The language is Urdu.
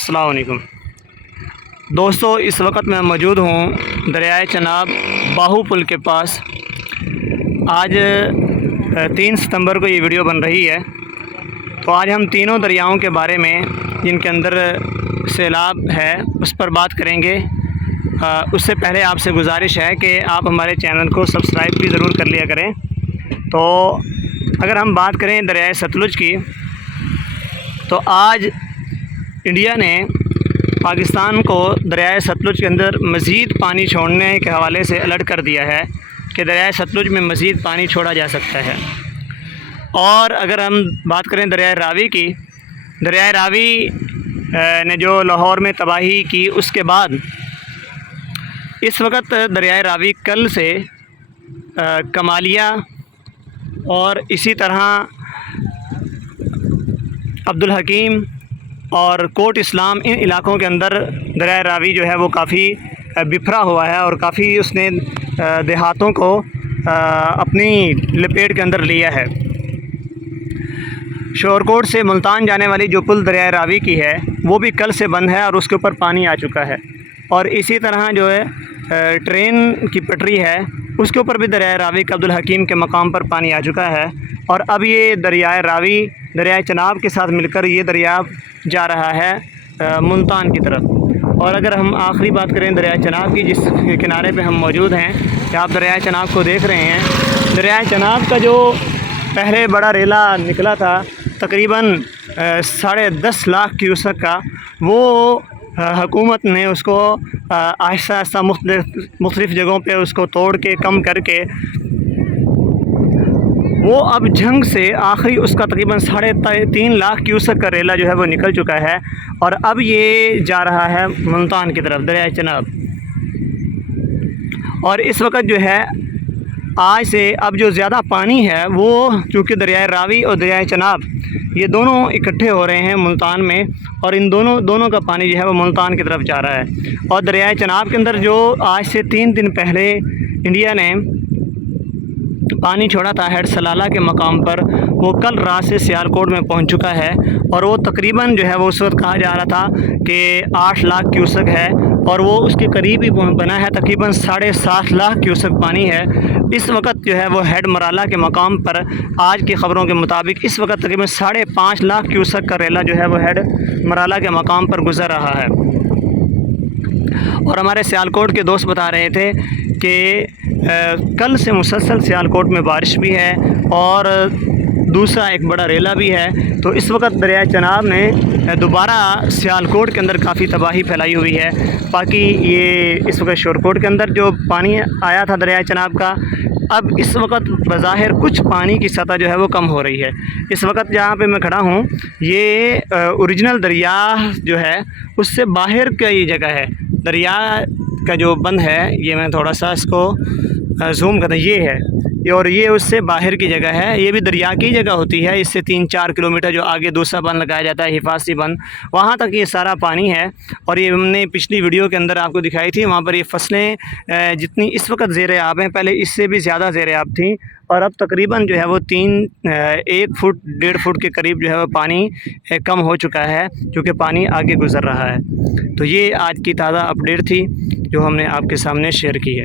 السلام علیکم دوستو، اس وقت میں موجود ہوں دریائے چناب باہو پل کے پاس۔ آج 3 ستمبر کو یہ ویڈیو بن رہی ہے، تو آج ہم تینوں دریاؤں کے بارے میں جن کے اندر سیلاب ہے اس پر بات کریں گے۔ اس سے پہلے آپ سے گزارش ہے کہ آپ ہمارے چینل کو سبسکرائب بھی ضرور کر لیا کریں۔ تو اگر ہم بات کریں دریائے ستلج کی، تو آج انڈیا نے پاکستان کو دریائے ستلج کے اندر مزید پانی چھوڑنے کے حوالے سے الرٹ کر دیا ہے کہ دریائے ستلج میں مزید پانی چھوڑا جا سکتا ہے۔ اور اگر ہم بات کریں دریائے راوی کی، دریائے راوی نے جو لاہور میں تباہی کی، اس کے بعد اس وقت دریائے راوی کل سے کمالیہ اور اسی طرح عبدالحکیم اور کوٹ اسلام، ان علاقوں کے اندر دریائے راوی جو ہے وہ کافی بکھرا ہوا ہے اور کافی اس نے دیہاتوں کو اپنی لپیٹ کے اندر لیا ہے۔ شورکوٹ سے ملتان جانے والی جو پل دریائے راوی کی ہے وہ بھی کل سے بند ہے اور اس کے اوپر پانی آ چکا ہے۔ اور اسی طرح جو ہے ٹرین کی پٹری ہے اس کے اوپر بھی دریائے راوی کے عبدالحکیم کے مقام پر پانی آ چکا ہے، اور اب یہ دریائے راوی دریائے چناب کے ساتھ مل کر یہ دریا جا رہا ہے ملتان کی طرف۔ اور اگر ہم آخری بات کریں دریائے چناب کی، جس کنارے پہ ہم موجود ہیں، کہ آپ دریائے چناب کو دیکھ رہے ہیں، دریائے چناب کا جو پہلے بڑا ریلا نکلا تھا تقریباً 10.5 لاکھ کیوسک کا، وہ حکومت نے اس کو آہستہ آہستہ مختلف جگہوں پہ اس کو توڑ کے کم کر کے وہ اب جھنگ سے آخری اس کا تقریباً 3.5 لاکھ کیوسک کا ریلا جو ہے وہ نکل چکا ہے، اور اب یہ جا رہا ہے ملتان کی طرف دریائے چناب۔ اور اس وقت جو ہے آج سے اب جو زیادہ پانی ہے وہ چونکہ دریائے راوی اور دریائے چناب یہ دونوں اکٹھے ہو رہے ہیں ملتان میں، اور ان دونوں کا پانی جو ہے وہ ملتان کی طرف جا رہا ہے۔ اور دریائے چناب کے اندر جو آج سے 3 دن پہلے انڈیا نے پانی چھوڑا تھا ہیڈ سلالہ کے مقام پر، وہ کل رات سے سیالکوٹ میں پہنچ چکا ہے، اور وہ تقریباً جو ہے وہ اس وقت کہا جا رہا تھا کہ 8 لاکھ کیوسک ہے، اور وہ اس کے قریب ہی بنا ہے، تقریباً 7.5 لاکھ کیوسک پانی ہے اس وقت جو ہے وہ ہیڈ مرالہ کے مقام پر۔ آج کی خبروں کے مطابق اس وقت تقریباً 5.5 لاکھ کیوسک کا ریلا جو ہے وہ ہیڈ مرالہ کے مقام پر گزر رہا ہے۔ اور ہمارے سیالکوٹ کے دوست بتا رہے تھے کہ کل سے مسلسل سیالکوٹ میں بارش بھی ہے اور دوسرا ایک بڑا ریلا بھی ہے، تو اس وقت دریائے چناب نے دوبارہ سیالکوٹ کے اندر کافی تباہی پھیلائی ہوئی ہے۔ باقی یہ اس وقت شورکوٹ کے اندر جو پانی آیا تھا دریائے چناب کا، اب اس وقت بظاہر کچھ پانی کی سطح جو ہے وہ کم ہو رہی ہے۔ اس وقت جہاں پہ میں کھڑا ہوں یہ اوریجنل دریا جو ہے اس سے باہر کا یہ جگہ ہے، دریا کا جو بند ہے، یہ میں تھوڑا سا اس کو زوم کرتا ہوں، یہ ہے، اور یہ اس سے باہر کی جگہ ہے۔ یہ بھی دریا کی جگہ ہوتی ہے، اس سے 3-4 کلومیٹر جو آگے دوسرا بند لگایا جاتا ہے حفاظتی بند، وہاں تک یہ سارا پانی ہے۔ اور یہ ہم نے پچھلی ویڈیو کے اندر آپ کو دکھائی تھی، وہاں پر یہ فصلیں جتنی اس وقت زیر آب ہیں پہلے اس سے بھی زیادہ زیر آب تھیں، اور اب تقریباً جو ہے وہ 1 فٹ 1.5 فٹ کے قریب جو ہے وہ پانی کم ہو چکا ہے، کیونکہ پانی آگے گزر رہا ہے۔ تو یہ آج کی تازہ اپڈیٹ تھی جو ہم نے آپ کے سامنے شیئر کی ہے۔